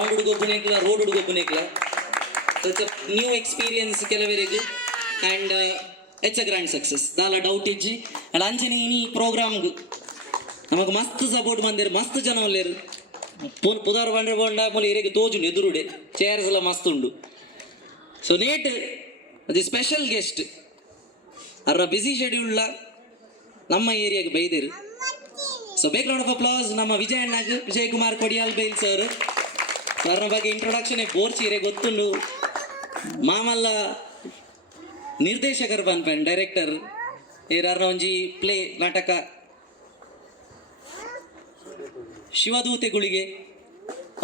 Ground ಹುಡುಗೊಬ್ಬನೇಕ್ಲ road ಹುಡುಗೊಬ್ಬನೇಕ್ಲ. It's a new experience ಕೆಲವರಿಗೆ and it's a grand success ದಾಲ ಡೌಟ್ ಇಜ್ಜಿ. ಅಲ್ಲ ಅಂಚನೆ ಇನಿ ಪ್ರೋಗ್ರಾಮ್ಗೆ ನಮಗೆ ಮಸ್ತ್ ಸಪೋರ್ಟ್ ಬಂದಿರು, ಮಸ್ತ್ ಜನ ಒಲ್ಲೇರು. ಪುದಾರ್ ಬಂಡ್ರೆ ಬೋಂಡ ಮೂಲ ಏರಿಯಾಗೆ ತೋಜುಂಡು ಎದುರುಡೆ ಚೇರ್ಸ್ ಎಲ್ಲ ಮಸ್ತ್ ಉಂಡು. ಸೊ ನೇಟ್ ಅದು ಸ್ಪೆಷಲ್ ಗೆಸ್ಟ್ ಅವರ ಬ್ಯುಸಿ ಶೆಡ್ಯೂಲ್ನ ನಮ್ಮ ಏರಿಯಾಗೆ ಬೈದಿರು. ಸೊ ಬೇಕ್ ರೌಂಡ್ ಆಫ್ ಅಪ್ಲಾಸ್ ನಮ್ಮ ವಿಜಯ್ ಅಣ್ಣಗೆ, ವಿಜಯ್ ಕುಮಾರ್ ಕೊಡಿಯಾಲ್ ಬೈಲ್ ಸರ್. ಅವರ ಬಗ್ಗೆ ಇಂಟ್ರೊಡಕ್ಷನ್ ಬೋರ್ಚೀರೆ ಗೊತ್ತುಂಡು. ಮಾಮಲ್ಲ ನಿರ್ದೇಶಕರು ಪನ್ಪನ್ ಡೈರೆಕ್ಟರ್ ಏರಾರ ಒಂಜಿ ಪ್ಲೇ ನಾಟಕ ಶಿವದೂತೆಗಳಿಗೆ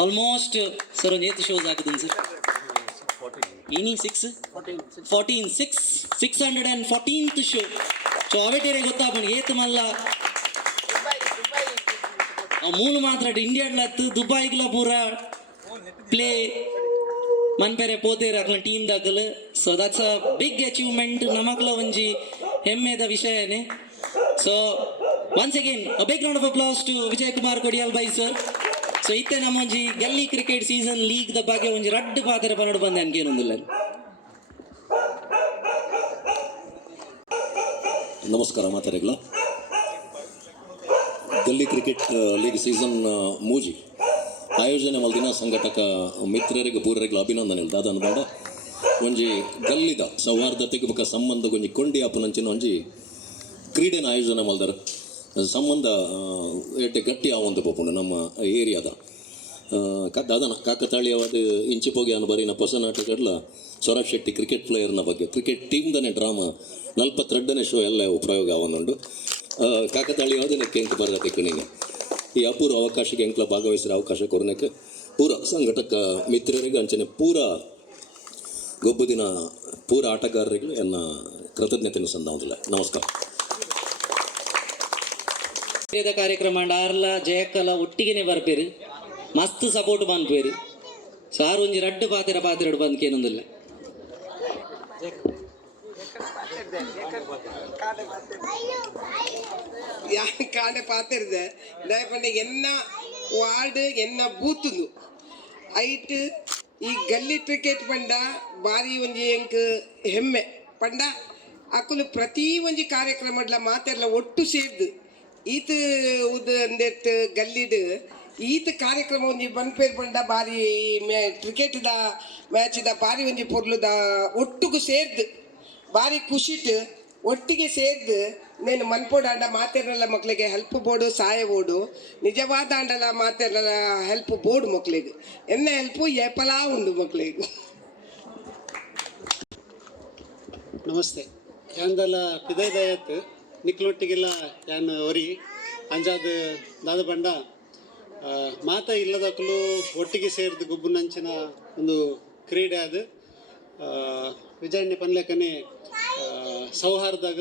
ಆಲ್ಮೋಸ್ಟ್ ಸರ್ ಒಂದು 8 ಶೋಸ್ ಆಗುದು ಸರ್. ಇನಿ 614th ಶೋ. ಸೊ ಅವೆಟೇರೆ ಗೊತ್ತಾಗ್ಬೋದು ಏತ್ ಮಲ್ಲ ಮೂಲು ಮಾತ್ರ ಇಂಡಿಯಾಡ್ಲತ್ತು ದುಬೈಗ್ಲ ಪೂರ ಪ್ಲೇ ಮನ್ಪೆರೆ ಪೋತೇರು ಅಕ್ಲ ಟೀಮ್ ದಾಖಲು. So that's a big achievement, ನಮಕ್ಲ ಒಂಜಿ ಹೆಮ್ಮೆದ ವಿಷಯನೇ. So once again a big round of applause to Vijay Kumar Kodialbail sir. So ಇತ್ತೆ ನಮ್ಮ ಒಂಜಿ ಗಲ್ಲಿ ಕ್ರಿಕೆಟ್ ಸೀಸನ್ ಲೀಗ್ ದ ಬಗ್ಗೆ ಒಂಜಿ ರಡ್ಡು ಪಾತ್ರ ಪನ್ನಡು ಬಂದೆ ಅನ್ಕೇನೊಂದಿಲ್ಲ. ನಮಸ್ಕಾರ ಮಾತಾಡಿಗ್ಲ. ಗಲ್ಲಿ ಕ್ರಿಕೆಟ್ ಲೀಗ್ ಸೀಸನ್ ಮೂಜಿ ಆಯೋಜನೆ ಮಲ್ದಿನ ಸಂಘಟಕ ಮಿತ್ರರಿಗೆ ಪೂರರಿಗೆ ಅಭಿನಂದನೆ ದಾದನ ಬಂದ ಒಂಜಿ ಗಲ್ಲಿದ ಸೌಹಾರ್ದತೆಗೆ ಬಕ ಸಂಬಂಧ ಒಂಜಿ ಕೊಂಡಿ ಆಪುನಂಚಿನ ಒಂಜಿ ಕ್ರೀಡೆನ ಆಯೋಜನೆ ಮಲ್ದಾರ ಸಂಬಂಧ ಏಟೆ ಗಟ್ಟಿ ಆವಂತ ಪೋಪುಂಡು ನಮ್ಮ ಏರಿಯಾದ ದಾದನ ಕಾಕತಾಳೀಯವಾದ ಇಂಚಿಪೋಗಿ ಅನ್ನು ಬರೀನ ಹೊಸ ನಾಟಕಡ್ಲ ಸೌರಭ್ ಶೆಟ್ಟಿ ಕ್ರಿಕೆಟ್ ಪ್ಲೇಯರ್ನ ಬಗ್ಗೆ ಕ್ರಿಕೆಟ್ ಟೀಮ್ದನೇ ಡ್ರಾಮಾ 42ನೇ ಶೋ ಎಲ್ಲ ಉಪಯೋಗ ಅವನುಂಡು. ಕಾಕತಾಳೀಯವಾದ ಕೆಂಕ್ ಬರತ್ತೆ ಕಣಿಗೆ ಈ ಅಪೂರ್ವ ಅವಕಾಶಕ್ಕೆ ಎಂಕ್ಲ ಭಾಗವಹಿಸಿದ ಅವಕಾಶ ಕೊರನೆಕ್ಕೆ ಪೂರ ಸಂಘಟಕ ಮಿತ್ರರಿಗೆ ಅಂಚನೆ ಪೂರ ಗೊಬ್ಬುದಿನ ಪೂರ ಆಟಗಾರರಿಗೆ ಎನ್ನ ಕೃತಜ್ಞತೆಯನ್ನು ಸಂದಾವುದಿಲ್ಲ. ನಮಸ್ಕಾರ. ಕಾರ್ಯಕ್ರಮ ಆರ್ಲ ಜಯಕ್ಕಲ ಒಟ್ಟಿಗೆನೆ ಬರ್ಪೇರು, ಮಸ್ತ್ ಸಪೋರ್ಟ್ ಬಂದ್ಪೇರು. ಸೊ ಆರು ಒಂಜಿ ರಡ್ಡು ಪಾತ್ರೆ ಬಂದ್ಕೇನೊಂದಿಲ್ಲ. ಕಾಡೆ ಪಾತಿರ್ದೆ ದಯಪಂಡ ಎನ್ನ ವಾರ್ಡ್ ಎನ್ನ ಬೂತುಂದು ಐಟ್ ಈ ಗಲ್ಲಿ ಕ್ರಿಕೆಟ್ ಪಂಡ ಬಾರಿ ಒಂಜಿ ಎಂಕ್ ಹೆಮ್ಮೆ ಪಂಡ ಅಕ್ಕಲು ಪ್ರತಿ ಒಂಜಿ ಕಾರ್ಯಕ್ರಮಡ್ಲ ಮಾತೆರ್ಲ ಒಟ್ಟು ಸೇರ್ದು ಈತ ಉದ ಅಂದೆಟ್ ಗಲ್ಲಿಡ್ ಈತ ಕಾರ್ಯಕ್ರಮ ಒಂಜಿ ಬನ್ಪೇರ್ ಪಂಡ ಬಾರಿ ಕ್ರಿಕೆಟ್ದ ಮ್ಯಾಚ್ದ ಬಾರಿ ಒಂಜಿ ಪೊರ್ಲುದ ಒಟ್ಟುಗು ಸೇರ್ದು ಬಾರಿ ಖುಷಿಟ್ ಒಟ್ಟಿಗೆ ಸೇರ್ದು నేను ಮನ್ಪೋಡಾಂಡ ಮಾತೆರ್ನಲ್ಲ ಮಕ್ಕಳಿಗೆ ಹೆಲ್ಪ್ ಬೋಡು ಸಹಾಯ ಬೋಡು ನಿಜವಾದ ಆಂಡಲ ಮಾತೆರ್ನಲ್ಲ ಹೆಲ್ಪ್ ಬೋಡು ಮಕ್ಕಳಿಗೆ ಎನ್ನ ಹೆಲ್ಪು ಏಪಲಾ ಉಂಡು ಮಕ್ಕಳಿಗೆ. ನಮಸ್ತೆ. ಯಾಂದಲ ಪಿದೈ ದಯತ್ ನಿಕ್ಲೊಟ್ಟಿಗೆಲ್ಲ ಯಾನ್ ಒರಿ ಅಂಜಾದ ದಾದ ಬಂಡ ಮಾತ ಇಲ್ಲದಕ್ಕಲು ಒಟ್ಟಿಗೆ ಸೇರಿದ ಗುಬ್ಬುನಂಚಿನ ಒಂದು ಕ್ರೀಡೆ ಅದು ವಿಜಯಣ್ಣ ಪನ್ಲೆಕ್ಕನೆ ಸೌಹಾರ್ದಾಗ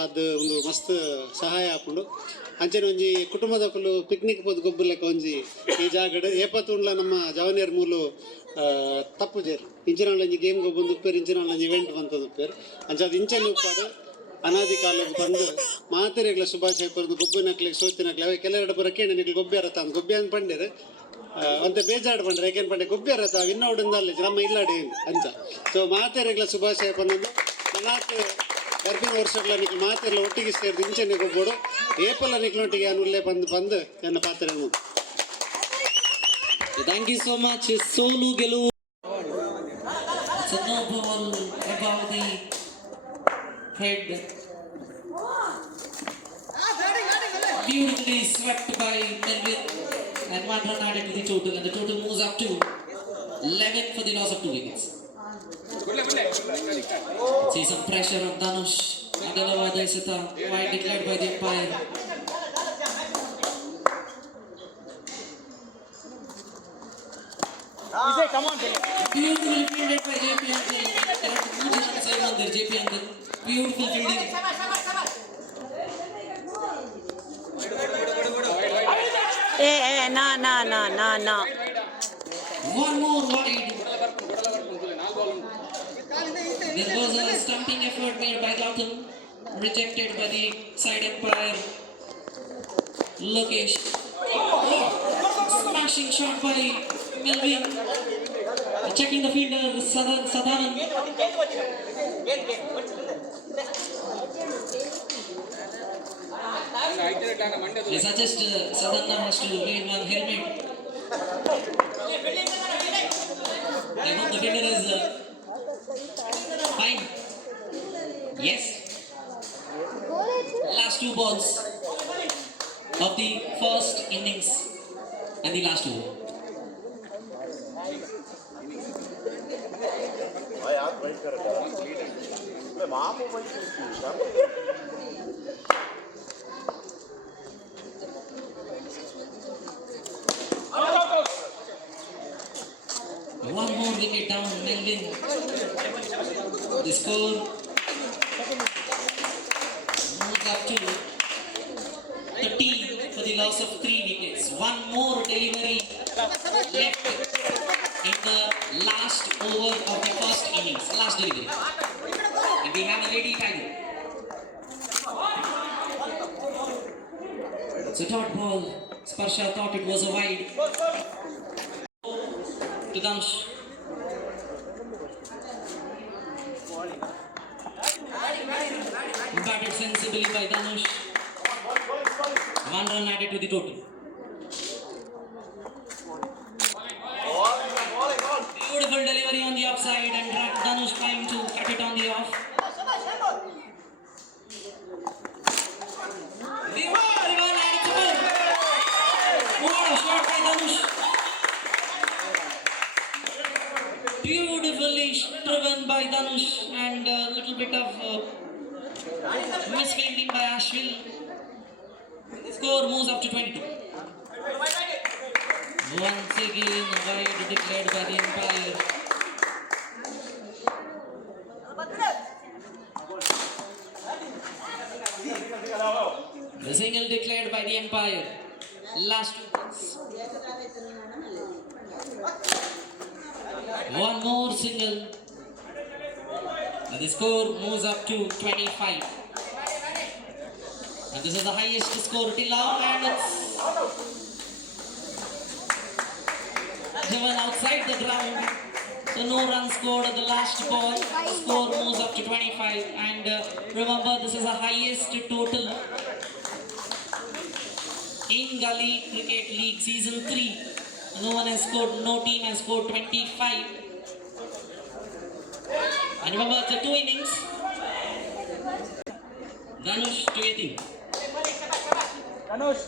ಅದು ಒಂದು ಮಸ್ತ್ ಸಹಾಯ ಹಾಕೊಂಡು ಅಂಚನೆ ಒಂಜಿ ಕುಟುಂಬದಕ್ಕಲು ಪಿಕ್ನಿಕ್ ಪೋದು ಗೊಬ್ಬುಲೆಕ್ಕ ಒಂಜಿ ಈ ಜಾಗಡ್ ಏಪತ್ತುಂಡ್ಲ ನಮ್ಮ ಜವನಿಯರ್ ಮೂಲು ತಪ್ಪು ಜೇರು ಇಂಚಿನಾಳಂಜಿ ಗೇಮ್ ಗೊಬ್ಬೊಂದು ಉಪ್ಪೇರು ಇಂಚಿನಾಳಂಜಿ ಇವೆಂಟ್ ಬಂತದ್ದು ಉಪ್ಪೇರು ಅಂಚದು ಇಂಚನೆ ಉಪ್ಪಾಡು ಅನಾದಿ ಕಾಲಕ್ಕೆ ಬಂದು ಮಾತೆರೆಗ್ಲ ಶುಭಾಶಯ ಕೊರದು ಗೊಬ್ಬನಕ್ಲಿಗೆ ಸೋತಿನಕ್ಲೆ ಅವೆ ಕೆಲವೆರಡು ಬರ ಕೇಳಿ ನಿಕ್ಲು ಗೊಬ್ಬೆ ರಥ ಅಂತ ಗೊಬ್ಬೆ ಅಂತ ಪಂಡಿರು ಅಂತ ಬೇಜಾಡು ಪಂಡ್ರೆ ಯಾಕೆನ್ ಪಂಡೆ ಗೊಬ್ಬೆ ರಥ ಇನ್ನೋಡಿಂದ ಅಲ್ಲಿ ನಮ್ಮ ಇಲ್ಲಾಡಿ ಅಂಚ. ಸೊ ಮಾತೆರೆಗ್ಲ ಶುಭಾಶಯ ಪನ್ನೊಂದು ನಾಲ್ಕು ಗರ್ಭಿಣಿ ವರ್ಷಗಳ ನಿಕ್ಲು ಮಾತೆಲ್ಲ ಒಟ್ಟಿಗೆ ಸೇರಿದು ಇಂಚನೆ ಗೊಬ್ಬಡು ಏಪಲ್ಲ ನಿಕ್ಲೊಟ್ಟಿಗೆ ಅನುಲ್ಲೇ ಬಂದು ನನ್ನ ಪಾತ್ರೆ. Thank you so much. ಸೋಲು ಗೆಲುವು head beautifully swept by Melvin and one run added to the total and the total moves up to 11 for the loss of 2 wickets. See some pressure on Dhanush. Adalawada Isata wide declared by the umpire. Come on, beautifully fielded by JP Uncle. JP Uncle. Beautiful fielding. No. One more wide. There was a stumping effort made by Gautam, rejected by the side umpire Lokesh. Smashing shot by Melvin. Checking the fielder, Sadanand. I suggest Sadanand has to wear one helmet. I hope the fielder is fine. Yes. Last two balls of the first innings and the last over. One more wicket down, Melvin. The score moves up to 13 for the loss of 3 wickets. One more delivery left in the last over of the first innings. Last delivery. And we have a ready tiger. So dot ball. Sparsha thought it was a wide. To Danush. Batted sensibly by Danush. 1 run added to the total. Beautiful delivery on the offside and Danush trying to cut it on the off. What a shot by Danush. Beautifully driven by Danush and a little bit of misfielding by Ashwin. Score moves up to 22. Once again, wide declared by the umpire. The single declared by the umpire. Last 2 balls. One more single. And the score moves up to 25. And this is the highest score till now, and it's driven outside the ground. So no runs scored at the last ball. Score moves up to 25. And remember, this is the highest total in Gully Cricket League Season 3. No team has scored 25. And remember, it's a 2 innings. Danush to Yatin. Danush.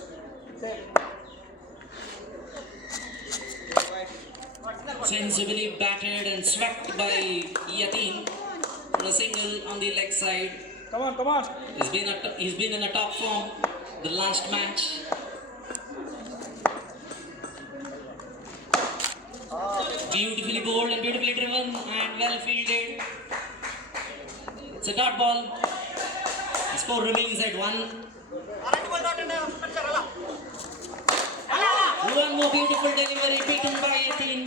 Sensibly batted and swept by Yatin. For a single on the leg side. Come on. He's been in a top form the last match. Beautifully bowled and beautifully driven and well fielded. It's a dot ball. The score remains at 1. One more beautiful delivery beaten by Yatin.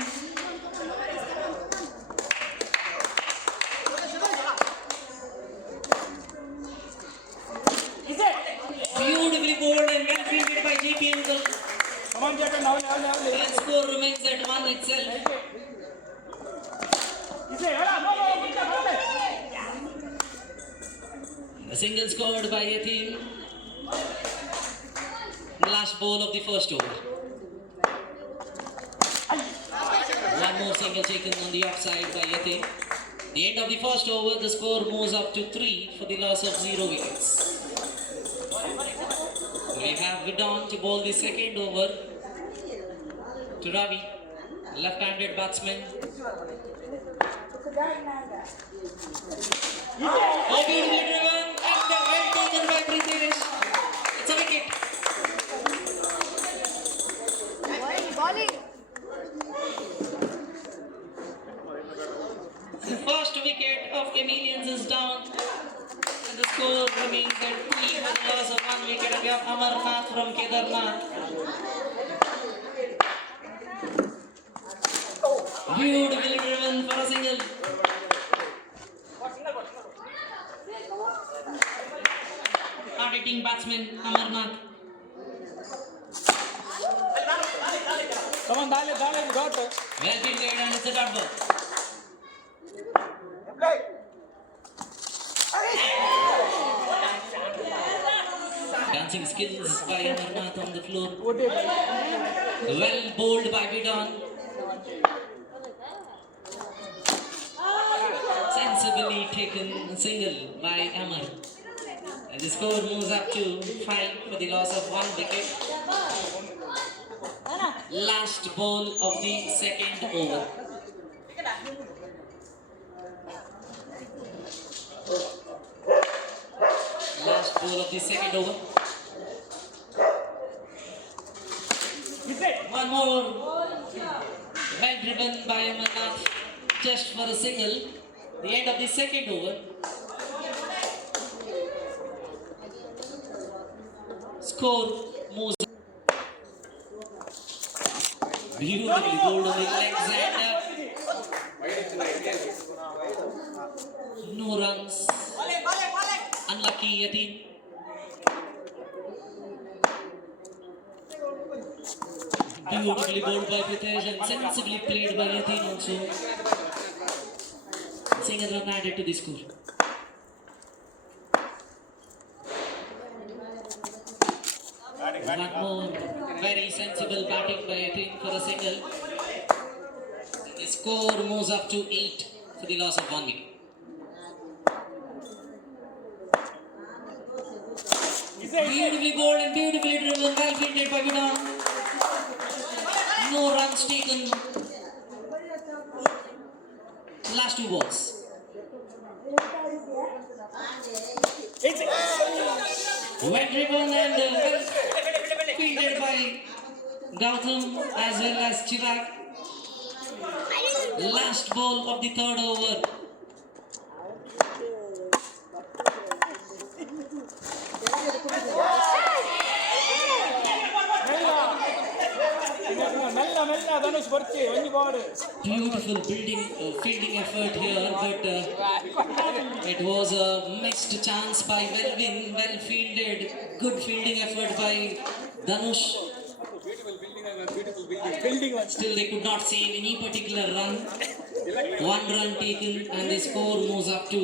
Beautifully bowled and well fielded by JP Uncle. Come on, Japan. Now. And score remains at 1 itself. A single scored by Yatin. Last ball of the first over. One more single taken on the offside by Yatin. The end of the first over, the score moves up to 3 for the loss of 0 wickets. We have Vidon to bowl the second over to Ravi, left-handed batsman. Oh, beautifully driven and well taken by Pritesh. It's a wicket. The first wicket of Chameleons is down. And the score remains at 3 for the loss of 1 wicket. And we have Amarnath from Kedarnath. Beautifully driven for a single. Hard-hitting batsman Amarnath. Come on, dale, got it. Well fielded and it's a dot ball. Dancing skills by Amarnath on the floor. Well bowled by Bidon. Sensibly taken single by Amar. And the score moves up to 5 for the loss of 1 wicket. Last ball of the second over. Last ball of the second over. One more. Well driven by Amarnath just for a single. The end of the second over. Score moves. Beautifully bowled on the legs and no runs. Unlucky Yateen. Beautifully bowled by Pritesh and sensibly played by Yateen also. Single run added to the score. One more very sensible batting by Yateen for a single. The score moves up to 8 for the loss of 1 wicket. Beautifully bowled and beautifully driven, well fielded by Bidon. No runs taken. Last 2 balls. Well driven and well fielded by Gautam as well as Chirag. Last ball of the third over. ಮೆಲ್ಲ ಧನುಷ್ ಬರ್ತಿ ಒಂದು ಬಾಡು. Beautiful fielding effort here, but it was a missed chance by Melvin. Well fielded, good fielding effort by Dhanush. Still, they could not save any particular run. 1 run taken, and the score moves up to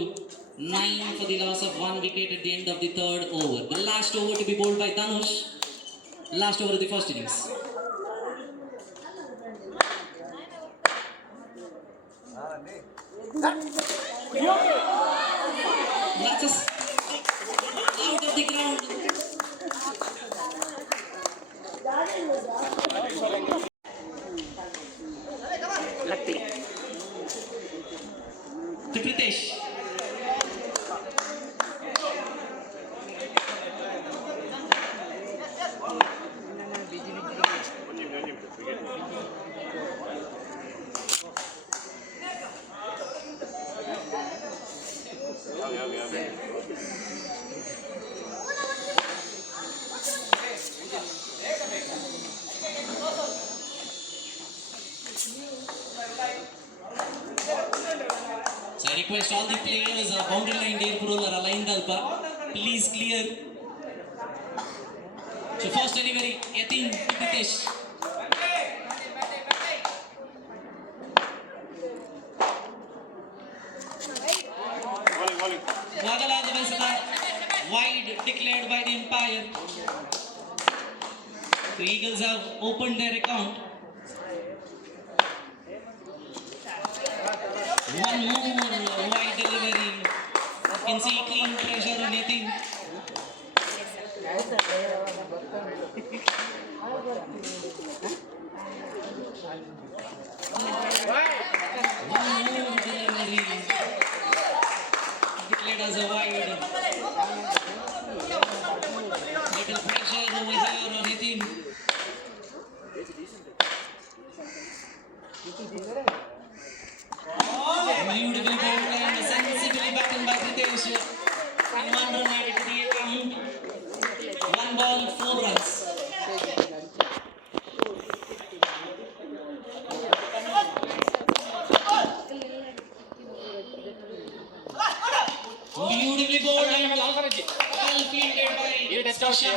9 for the loss of 1 wicket at the end of the third over. The last over to be bowled by Dhanush. Last over of the first innings. That's us out of the ground. To Pritesh. So I request all the players, boundary line near Purul are aligned alpa. Please clear. So first delivery, Yateen to Pritesh. Wagala the Vesata, wide declared by the umpire. The Eagles have opened their account. One more wide delivery. You can see clean pressure on Yateen. One more delivery. Declared as a wide. Little pressure over here on Yateen. Beautifully bowled and sensibly batted by Pritesh. And 1 run added to the account. 1 ball, 4 runs. Beautifully bowled and well fielded by Sasha.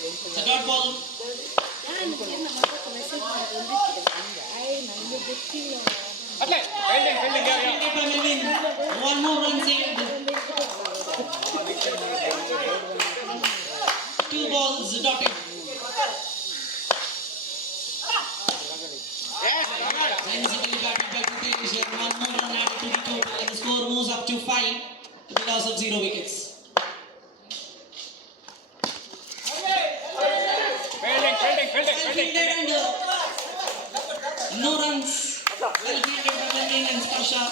It's a dot ball. ಅಟ್ಲೇ fielding fielding ಯಾರು Fielded by Melvin. One more run saved. 2 balls dotted. Sensibly batted by Pritesh, and one more run added to the total, and the score moves up to 5 to the loss of 0 wickets. Fielding fielding fielding Well fielding fielded and no runs. Well fielded by Melvin and Sparsha.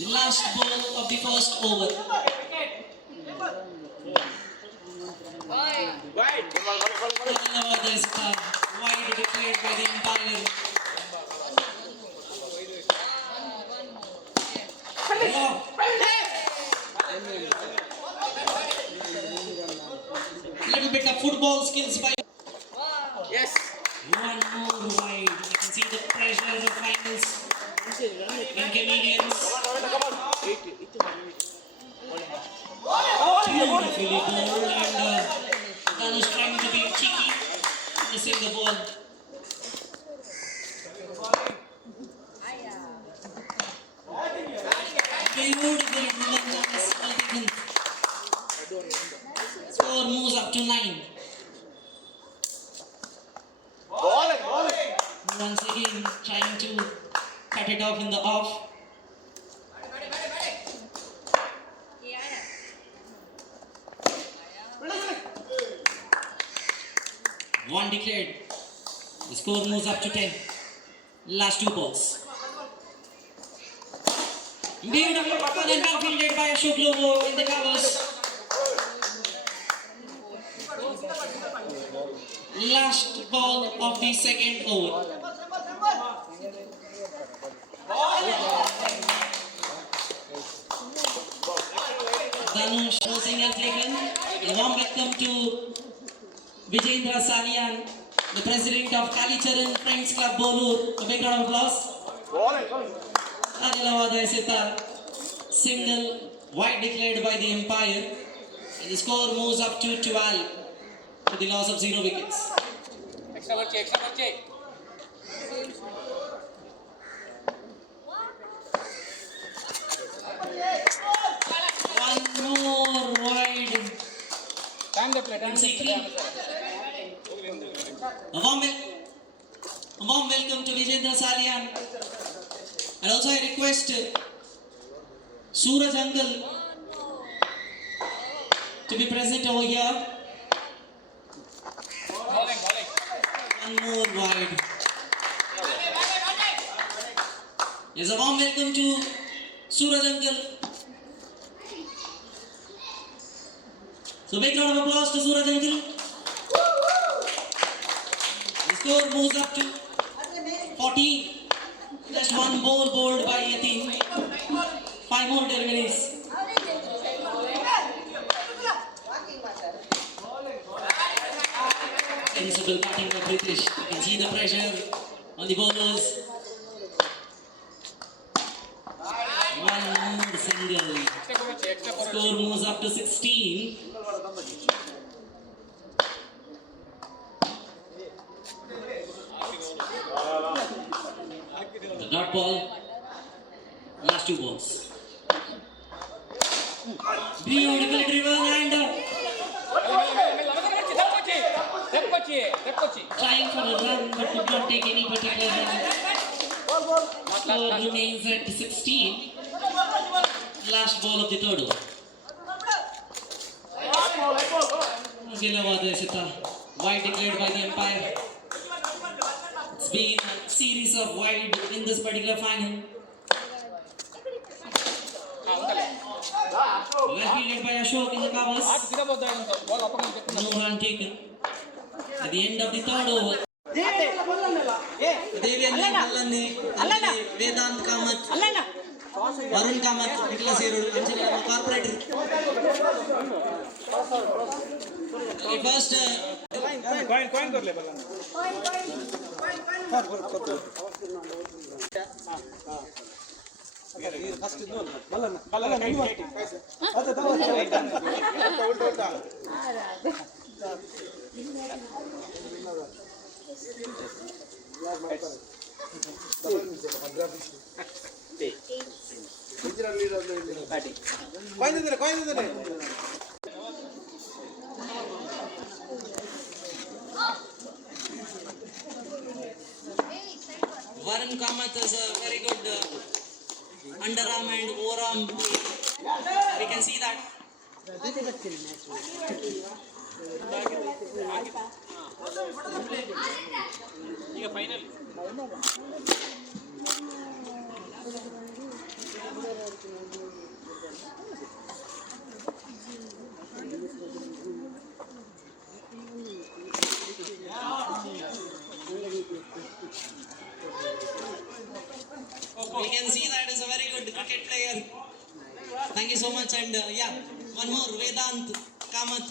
The last ball of the first over. Wide This wide declared by the umpire. Little bit of football skills by S one more wide. You can see the pressure of the finals in Canadians. Beautifully bowled, and Dhanush trying to be cheeky, missing the ball. Beautifully driven, well taken. Score moves up to 9. Once again, trying to cut it off in the off. One declared. The score moves up to 10. Last 2 balls. Beautiful ball and well fielded by Ashok Lobo in the covers. Last ball of the second over. Dhanush, no single taken. A warm welcome to Vijendra Salian, the president of Kalicharan Friends Club Bolur. A big round of applause. Adilawada Esita, single wide declared by the umpire, and the score moves up to 12 to the loss of 0 wickets. Extra ಬರ್ಚಿ One more wide. Time the plate A warm welcome to Vijendra Salian. And also I request Suraj Uncle to be present over here. Bowling bowling One more wide. Yes, a warm welcome to Suraj Uncle. So big round of applause to Suraj Uncle. The score moves up to 14. Just one ball bowled by Yatin. 5 more deliveries. Sensible batting by Pritesh. You can see the pressure on the bowlers. One more single. Score moves up to 16. The dot ball. Last 2 balls. Beautifully driven and trying for a run but could not take any particular run. Score remains at 16. Last ball of the third over. Adilawada Esita, wide declared by the umpire. It's been a series of wide in this particular final. Well fielded by Ashok in the covers. No run taken. At the end of the third over. ದೇವಿಯಲ್ಲಿ ಮಲ್ಲನ್ನಿ ಅಲ್ಲಿ ವೇದಾಂತ್ ಕಾಮತ್ ವರುಣ್ ಕಾಮತ್ ಇಟ್ಲ ಸೇರೋಡು ಅಂಚನೆ ನಮ್ಮ corporate first coin coin ಕೊರ್ಲೆ ಬಲ್ಲ first ಇದು ಬಲ್ಲನ ಬಲ್ಲನ ಕೈ ಅದ Varun Kamath is a very good underarm and overarm. We can see that. We can see that is a very good cricket player. Thank you so much. And yeah, one more, Vedant Kamath.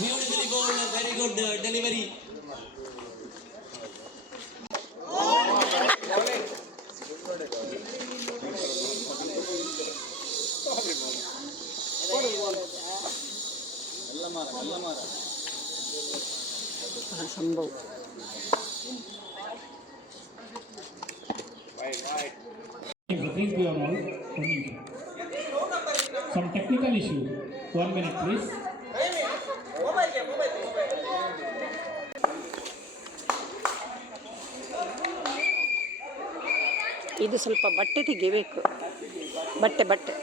Beautifully bowled, very good delivery. Please be on hold. Some technical issue. 1 minute, please. ಇದು ಸ್ವಲ್ಪ ಬಟ್ಟೆ ತೆಗಿಬೇಕು. ಬಟ್ಟೆ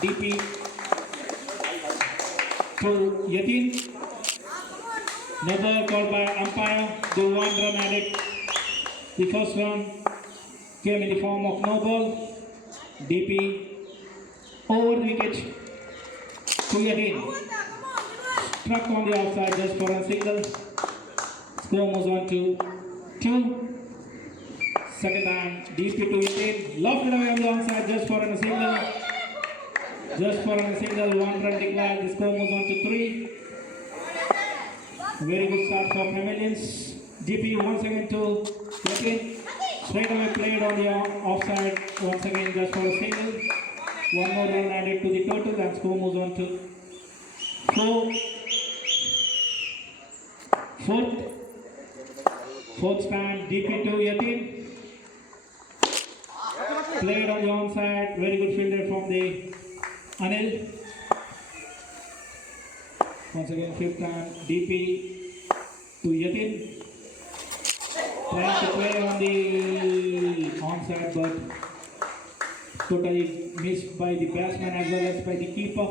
DP to Yatin. No ball called by umpire. The 1 run added. The first run came in the form of no ball. DP over the wicket to Yatin. Struck on the outside just for a single. Score moves on to 2. Second time, DP to Yatin. Lofted away on the outside just for a single. Just for a single, 1 run declared. The score moves on to 3. Very good start for Pavilions. DP once again to Yatin. Straight away played on the offside once again just for a single. 1 more run added to the total and score moves on to fourth stand, DP2 Yatin. Played on the onside, very good fielder from the Anil. Once again, fifth stand, DP to Yatin. Trying to play on the onside, but totally missed by the batsman as well as by the keeper.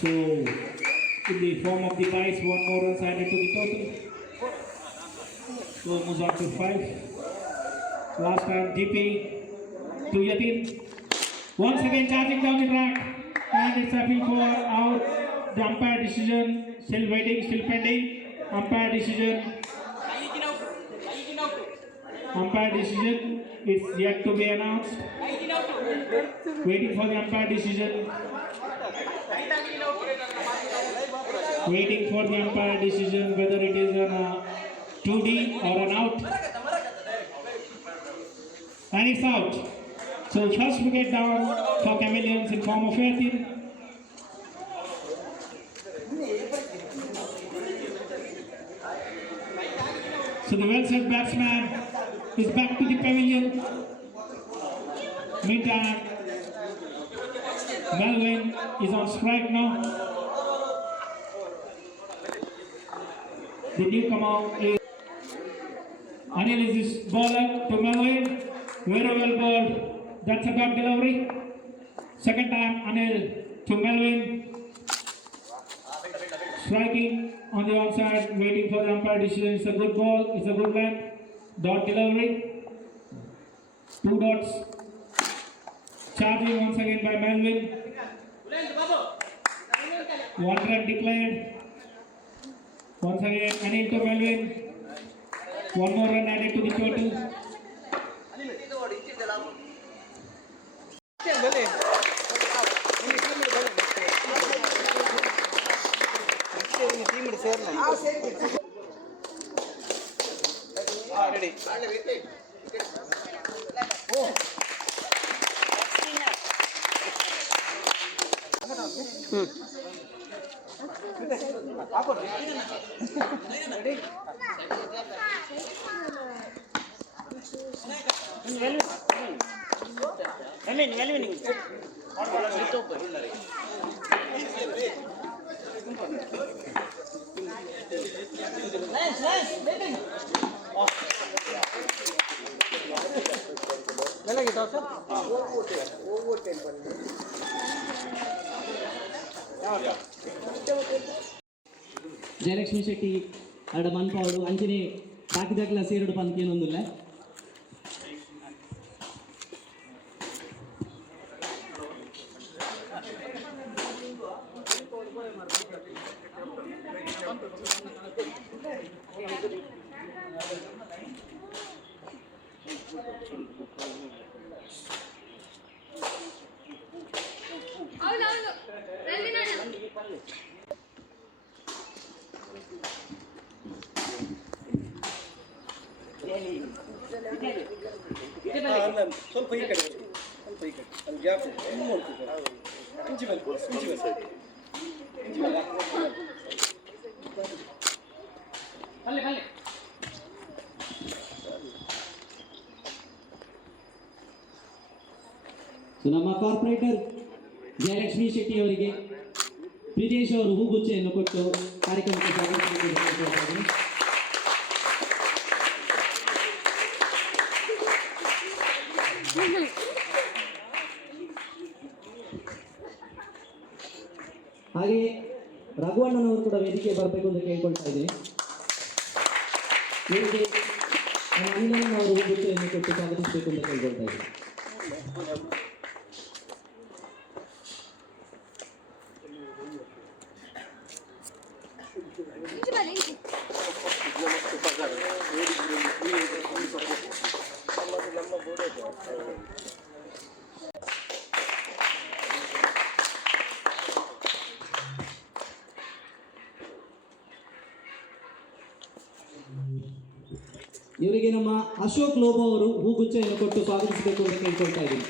So, in the form of the vice, one more runs added to the total. So moves on to 5. Last time DP to Yatin. Once again charging down the track, and it's appeal for out. The umpire decision still waiting, still pending. Umpire decision. Umpire decision is yet to be announced. Waiting for the umpire decision. Waiting for the umpire decision whether it is an 2D or an out. And it's out. So first wicket down for Chameleons in form of Yatin. So the well-set batsman is back to the pavilion. Meantime, Melvin is on strike now. The newcomer is Anil is his bowler to Melvin. Very well bowled. That's a dot delivery. Second time Anil to Melvin. Striking on the onside, waiting for the umpire decision. It's a good ball, it's a good length. Dot delivery. 2 dots. Charging once again by Melvin. 1 run declared. Once again, Anil to Melvin. 1 more run added to the total. Jayalakshmi Shetty ಎರಡು ಮನ್ಪಾಡು ಅಂಚನೆ ಬಾಕಿದಕ್ಲ ಸೇರಡು ಪಂದ್ಯ ಏನೊಂದಿಲ್ಲ. ಸ್ವಲ್ಪ ಈ ಕಡೆ ಸ್ವಲ್ಪ ಈ ಕಡೆ ಅಲ್ಲಿ ಗ್ಯಾಪ್ ಇನ್ನು ನೋಡ್ತಿದ್ದಾರೆ ಇಂಚಿ ಮೇಲೆ ನಮ್ಮ ಕಾರ್ಪೊರೇಟರ್ ಜಯಲಕ್ಷ್ಮಿ ಶೆಟ್ಟಿ ಅವರಿಗೆ ಪ್ರಿಜೇಶ್ ಅವರು ಹೂಗುಚ್ಚೆಯನ್ನು ಕೊಟ್ಟು ಕಾರ್ಯಕ್ರಮಕ್ಕೆ ಸ್ವಾಗತಿಸಿದ್ದಾರೆ. ಹಾಗೆ ರಘುವಣ್ಣನವರು ಕೂಡ ವೇದಿಕೆ ಬರಬೇಕು ಅಂತ ಕೇಳ್ಕೊಳ್ತಾ ಇದ್ದೀನಿ. ಇವರಿಗೆ ಅನಿಲಣ್ಣನವರು ಹೂಗುಚ್ಚೆಯನ್ನು ಕೊಟ್ಟು ಸ್ವಾಗತಿಸಬೇಕು ಅಂತ ಕೇಳ್ಕೊಳ್ತಾ ಇದ್ದೀನಿ. ಇವರಿಗೆ ನಮ್ಮ ಅಶೋಕ್ ಲೋಬೋ ಅವರು ಹೂಗುಚ್ಚೆಯನ್ನು ಕೊಟ್ಟು ಸ್ವಾಗತಿಸಬೇಕು ಅಂತ ಕೇಳ್ಕೊಳ್ತಾ ಇದ್ದೀನಿ.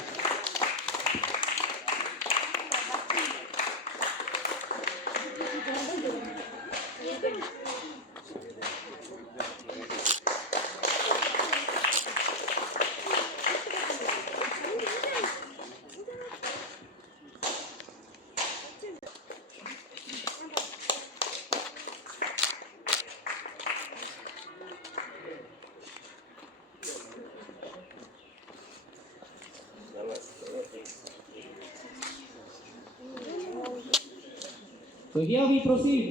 So here we proceed.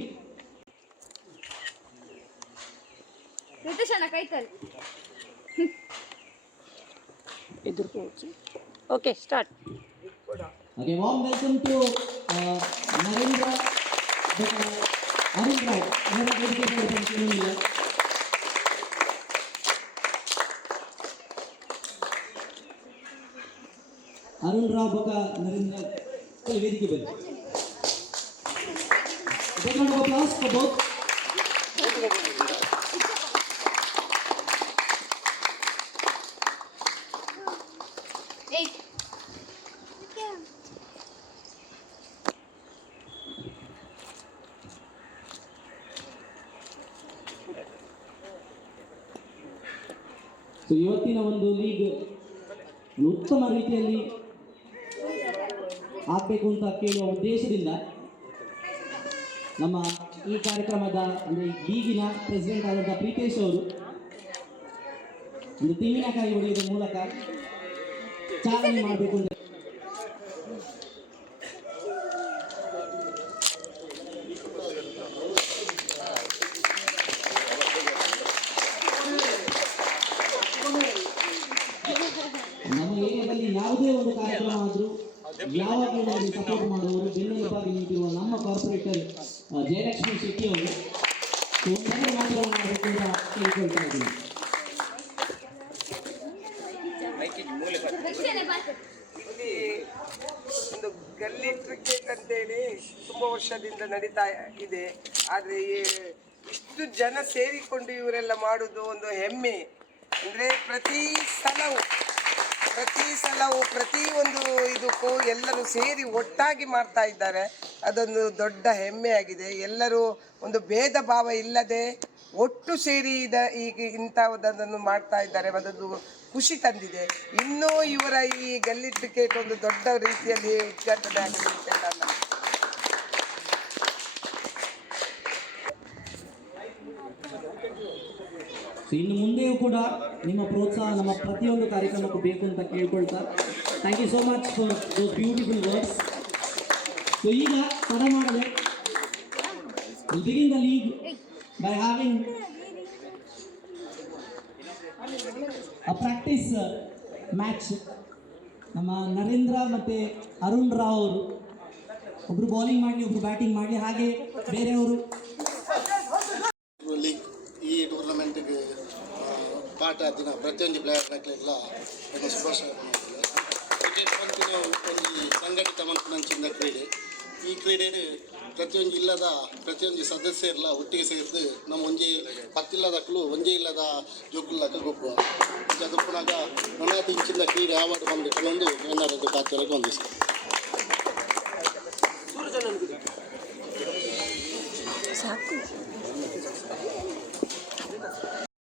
ರಿತೇಶಣ್ಣ ಕೈಕಲ್ ಎದುರ್ಕೋవచ్చు. Okay start. Okay, warm welcome to Narendra Arun Rao. Arun Rao Baka Narendra ವೇದಿಕೆ ಬನ್ನಿ. Big round of applause for both. So ಇವತ್ತಿನ ಒಂದು ಲೀಗ್ ಉತ್ತಮ ರೀತಿಯಲ್ಲಿ ಆಗಬೇಕು ಅಂತ ಕೇಳುವ ಉದ್ದೇಶದಿಂದ ನಮ್ಮ ಈ ಕಾರ್ಯಕ್ರಮದ ಅಂದರೆ ಲೀಗಿನ ಪ್ರೆಸಿಡೆಂಟ್ ಆದಂಥ ಪ್ರೀತೇಶ್ ಅವರು ಒಂದು ತೆಂಗಿನಕಾಯಿ ಹೊಡೆಯುವುದರ ಮೂಲಕ ಚಾಲನೆ ಮಾಡಬೇಕು ಅಂತ ನಮ್ಮ ಏರಿಯಾದಲ್ಲಿ ಯಾವುದೇ ಒಂದು ಕಾರ್ಯಕ್ರಮ ಆದರೂ ಯಾವಾಗಲೂ ನಮಗೆ ಸಪೋರ್ಟ್ ಮಾಡುವವರು ಬೆನ್ನೆಲುಬಾಗಿ ನಿಂತಿರುವ ನಮ್ಮ ಕಾರ್ಪೊರೇಟರ್ ಜಯಲಕ್ಷ್ಮಿ ಶೆಟ್ಟಿ ಅವರು ಒಂದನೇ ಮಾತ್ರ ಮಾಡಬೇಕು ಅಂತ ಕೇಳ್ಕೊಳ್ತಾ ಇದ್ದೀನಿ. ಇಲ್ಲಿ ಒಂದು ಗಲ್ಲಿ ಕ್ರಿಕೆಟ್ ಅಂತೇಳಿ ತುಂಬ ವರ್ಷದಿಂದ ನಡೀತಾ ಇದೆ. ಆದರೆ ಇಷ್ಟು ಜನ ಸೇರಿಕೊಂಡು ಇವರೆಲ್ಲ ಮಾಡುವುದು ಒಂದು ಹೆಮ್ಮೆ. ಅಂದರೆ ಪ್ರತಿ ಸಲವೂ ಪ್ರತಿಯೊಂದು ಇದಕ್ಕೂ ಎಲ್ಲರೂ ಸೇರಿ ಒಟ್ಟಾಗಿ ಮಾಡ್ತಾ ಇದ್ದಾರೆ. ಅದೊಂದು ದೊಡ್ಡ ಹೆಮ್ಮೆಯಾಗಿದೆ. ಎಲ್ಲರೂ ಒಂದು ಭೇದ ಭಾವ ಇಲ್ಲದೆ ಒಟ್ಟು ಸೇರಿ ಈಗ ಇಂಥದ್ದನ್ನು ಮಾಡ್ತಾ ಇದ್ದಾರೆ. ಅದೊಂದು ಖುಷಿ ತಂದಿದೆ. ಇನ್ನೂ ಇವರ ಈ ಗಲ್ಲಿ ಕ್ರಿಕೆಟ್ ಒಂದು ದೊಡ್ಡ ರೀತಿಯಲ್ಲಿ ಉದ್ಘಾಟನೆ ಆಗಲಿ ಅಂತ ನಾನು ಇನ್ನು ಮುಂದೆಯೂ ಕೂಡ ನಿಮ್ಮ ಪ್ರೋತ್ಸಾಹ ನಮ್ಮ ಪ್ರತಿಯೊಂದು ಕಾರ್ಯಕ್ರಮಕ್ಕೂ ಬೇಕು ಅಂತ ಕೇಳ್ಕೊಳ್ತಾ thank you so much for those beautiful words. So ಈಗ ತಡ ಮಾಡದೆ begin the league by having a practice match. ನಮ್ಮ ನರೇಂದ್ರ ಮತ್ತು ಅರುಣ್ ರಾವ್ ಅವರು ಒಬ್ಬರು ಬೌಲಿಂಗ್ ಮಾಡಲಿ, ಒಬ್ಬರು ಬ್ಯಾಟಿಂಗ್ ಮಾಡಲಿ, ಹಾಗೆ ಬೇರೆಯವರು ಈ ಟೂರ್ನಮೆಂಟ್ಗೆ ಪಾಠ ದಿನ ಪ್ರತಿಯೊಂದು ಪ್ಲೇಯರ್ಗಳೆಲ್ಲ ಒಂದು ಶುಭಾಶಯ ಮಾಡ್ತಾರೆ. ಕ್ರಿಕೆಟ್ ಪಂಪಿನ ಒಂದು ಸಂಘಟಿತ ಮಂಚಿನ ಕ್ರೀಡೆ. ಈ ಕ್ರೀಡೆ ಪ್ರತಿಯೊಂದು ಸದಸ್ಯರೆಲ್ಲ ಒಟ್ಟಿಗೆ ಸೇರಿದು ನಮ್ಮ ಒಂಜಿ ಪತ್ತಿಲ್ಲದಕ್ಕೂ ಒಂಜೇ ಇಲ್ಲದ ಜೋಕುಲ್ಲಕ್ಕ ಗೊಬ್ಬ ಅದು ಪುನಃ ನನ್ನ ಇಂಚಿಂದ ಕ್ರೀಡೆ ಅವಾರ್ಡ್ ಬಂದ್ಬಿಟ್ಟು ಒಂದು ಏನಾರದ್ದು ಪಾತ್ರಕ್ಕೆ ಹೊಂದಿಸಿ ಸಾಕು.